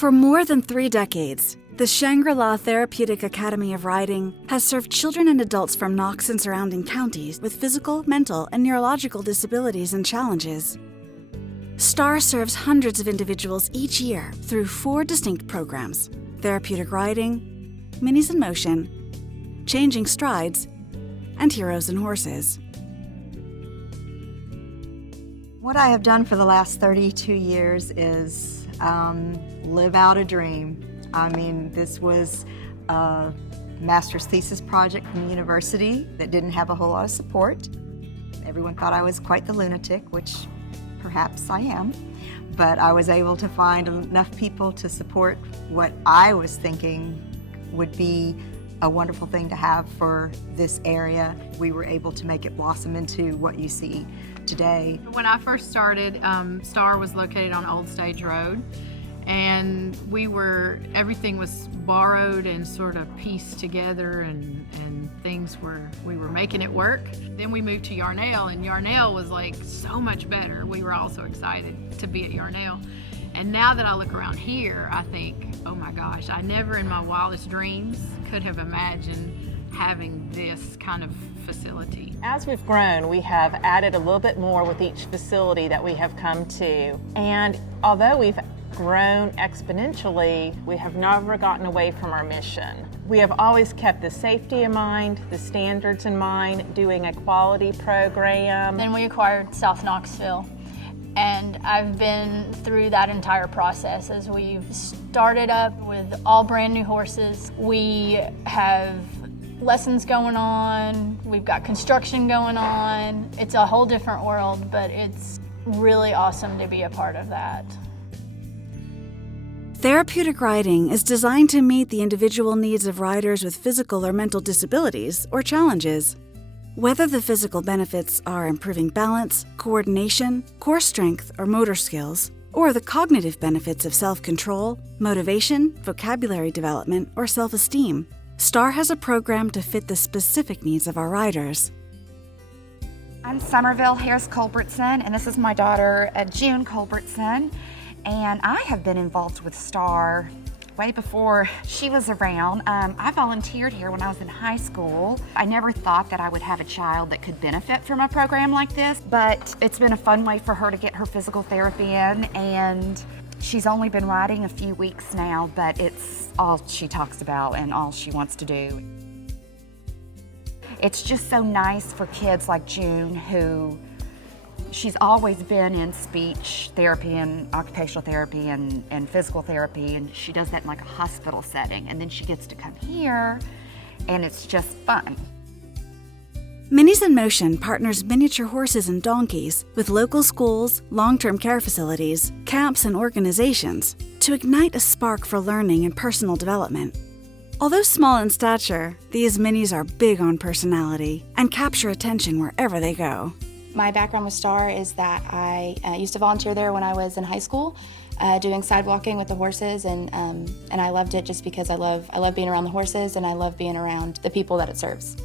For more than 3 decades, the Shangri-La Therapeutic Academy of Riding has served children and adults from Knox and surrounding counties with physical, mental, and neurological disabilities and challenges. STAR serves hundreds of individuals each year through 4 distinct programs: Therapeutic Riding, Minis in Motion, Changing Strides, and Heroes and Horses. What I have done for the last 32 years is live out a dream. I mean, this was a master's thesis project from the university that didn't have a whole lot of support. Everyone thought I was quite the lunatic, which perhaps I am, but I was able to find enough people to support what I was thinking would be a wonderful thing to have for this area. We were able to make it blossom into what you see today. When I first started, STAR was located on Old Stage Road, and everything was borrowed and sort of pieced together, and we were making it work. Then we moved to Yarnell, and Yarnell was like so much better. We were all so excited to be at Yarnell. And now that I look around here, I think, oh my gosh, I never in my wildest dreams could have imagined having this kind of facility. As we've grown, we have added a little bit more with each facility that we have come to. And although we've grown exponentially, we have never gotten away from our mission. We have always kept the safety in mind, the standards in mind, doing a quality program. Then we acquired South Knoxville, and I've been through that entire process as we've started up with all brand new horses. We have lessons going on, we've got construction going on. It's a whole different world, but it's really awesome to be a part of that. Therapeutic Riding is designed to meet the individual needs of riders with physical or mental disabilities or challenges. Whether the physical benefits are improving balance, coordination, core strength, or motor skills, or the cognitive benefits of self-control, motivation, vocabulary development, or self-esteem, STAR has a program to fit the specific needs of our riders. I'm Somerville Harris Culbertson, and this is my daughter, June Culbertson. And I have been involved with STAR way before she was around. I volunteered here when I was in high school. I never thought that I would have a child that could benefit from a program like this, but it's been a fun way for her to get her physical therapy in, and she's only been riding a few weeks now, but it's all she talks about and all she wants to do. It's just so nice for kids like June, who she's always been in speech therapy and occupational therapy and physical therapy, and she does that in like a hospital setting, and then she gets to come here and it's just fun. Minis in Motion partners miniature horses and donkeys with local schools, long-term care facilities, camps, and organizations to ignite a spark for learning and personal development. Although small in stature, these minis are big on personality and capture attention wherever they go. My background with STAR is that I used to volunteer there when I was in high school, doing sidewalking with the horses, and I loved it just because I love being around the horses, and I love being around the people that it serves.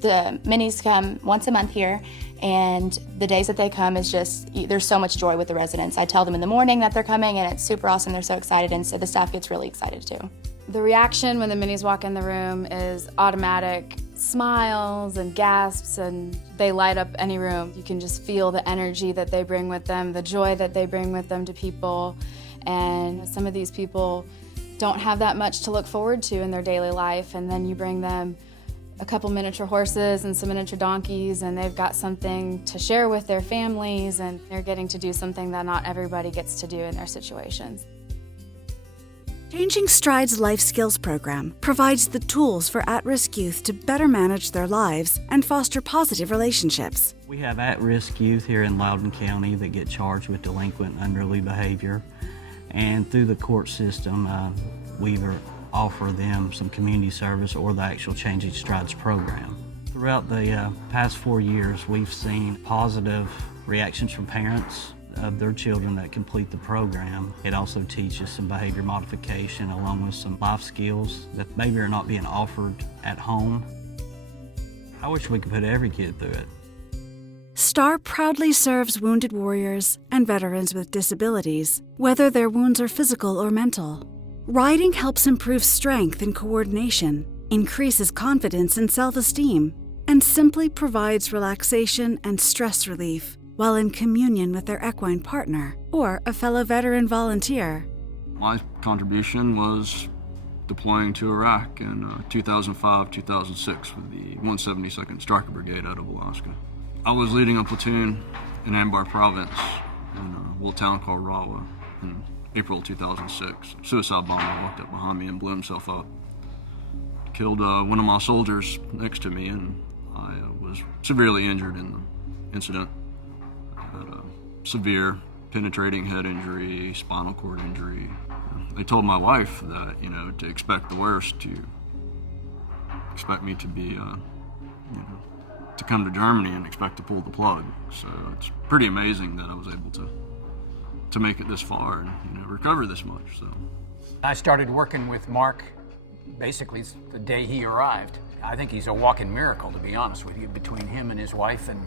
The minis come once a month here, and the days that they come is just, there's so much joy with the residents. I tell them in the morning that they're coming, and it's super awesome. They're so excited, and so the staff gets really excited too. The reaction when the minis walk in the room is automatic. Smiles and gasps, and they light up any room. You can just feel the energy that they bring with them, the joy that they bring with them to people. And some of these people don't have that much to look forward to in their daily life, and then you bring them a couple miniature horses and some miniature donkeys, and they've got something to share with their families, and they're getting to do something that not everybody gets to do in their situations. Changing Strides Life Skills Program provides the tools for at-risk youth to better manage their lives and foster positive relationships. We have at-risk youth here in Loudoun County that get charged with delinquent and unruly behavior, and through the court system, we either offer them some community service or the actual Changing Strides program. Throughout the past 4 years, we've seen positive reactions from parents of their children that complete the program. It also teaches some behavior modification along with some life skills that maybe are not being offered at home. I wish we could put every kid through it. STAR proudly serves wounded warriors and veterans with disabilities, whether their wounds are physical or mental. Riding helps improve strength and coordination, increases confidence and self-esteem, and simply provides relaxation and stress relief while in communion with their equine partner or a fellow veteran volunteer. My contribution was deploying to Iraq in 2005-2006 with the 172nd Striker Brigade out of Alaska. I was leading a platoon in Anbar Province in a little town called Rawa in April 2006. Suicide bomber walked up behind me and blew himself up. Killed one of my soldiers next to me, and I was severely injured in the incident. I had a severe penetrating head injury, spinal cord injury. They told my wife that, to expect the worst, to expect me to be, to come to Germany and expect to pull the plug. So it's pretty amazing that I was able to make it this far and, recover this much. So I started working with Mark basically the day he arrived. I think he's a walking miracle, to be honest with you, between him and his wife and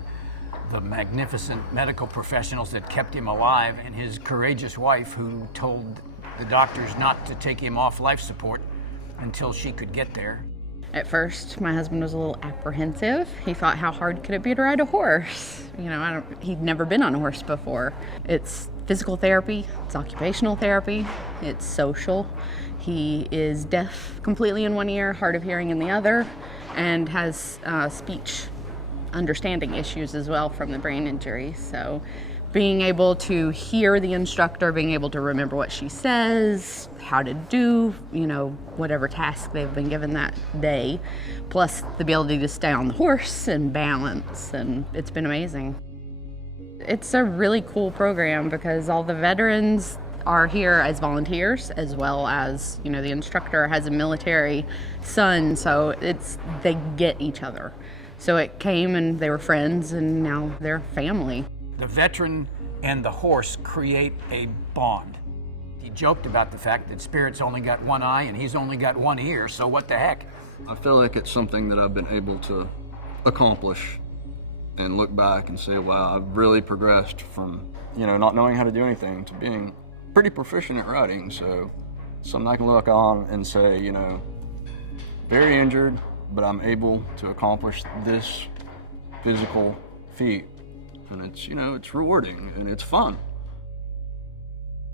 the magnificent medical professionals that kept him alive, and his courageous wife who told the doctors not to take him off life support until she could get there. At first, my husband was a little apprehensive. He thought, how hard could it be to ride a horse? He'd never been on a horse before. It's physical therapy, it's occupational therapy, it's social. He is deaf completely in one ear, hard of hearing in the other, and has speech understanding issues as well from the brain injury. So being able to hear the instructor, being able to remember what she says, how to do, whatever task they've been given that day, plus the ability to stay on the horse and balance, and it's been amazing. It's a really cool program because all the veterans are here as volunteers, as well as, the instructor has a military son, so they get each other. So it came and they were friends, and now they're family. The veteran and the horse create a bond. He joked about the fact that Spirit's only got one eye and he's only got one ear, so what the heck? I feel like it's something that I've been able to accomplish and look back and say, wow, I've really progressed from, not knowing how to do anything to being pretty proficient at riding. So something I can look on and say, very injured, but I'm able to accomplish this physical feat. And it's, it's rewarding and it's fun.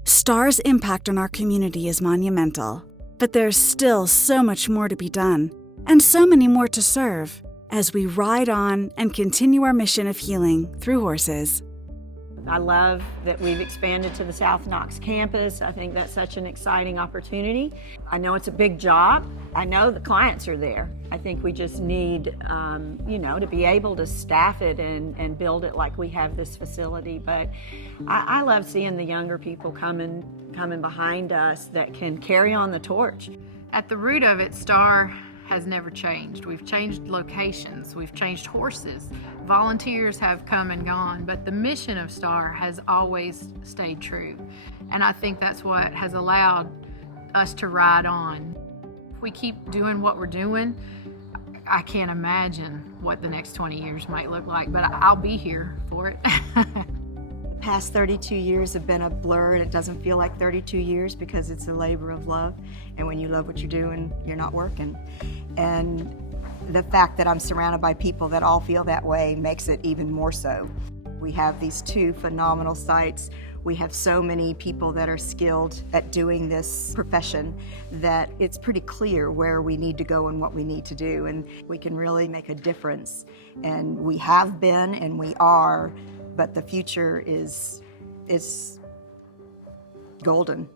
STAR's impact on our community is monumental, but there's still so much more to be done, and so many more to serve, as we ride on and continue our mission of healing through horses. I love that we've expanded to the South Knox campus. I think that's such an exciting opportunity. I know it's a big job. I know the clients are there. I think we just need, to be able to staff it and build it like we have this facility. But I love seeing the younger people coming behind us that can carry on the torch. At the root of it, STAR has never changed. We've changed locations, we've changed horses, volunteers have come and gone, but the mission of STAR has always stayed true. And I think that's what has allowed us to ride on. If we keep doing what we're doing, I can't imagine what the next 20 years might look like, but I'll be here for it. The past 32 years have been a blur, and it doesn't feel like 32 years because it's a labor of love. And when you love what you're doing, you're not working. And the fact that I'm surrounded by people that all feel that way makes it even more so. We have these two phenomenal sites. We have so many people that are skilled at doing this profession that it's pretty clear where we need to go and what we need to do. And we can really make a difference. And we have been and we are, but the future is golden.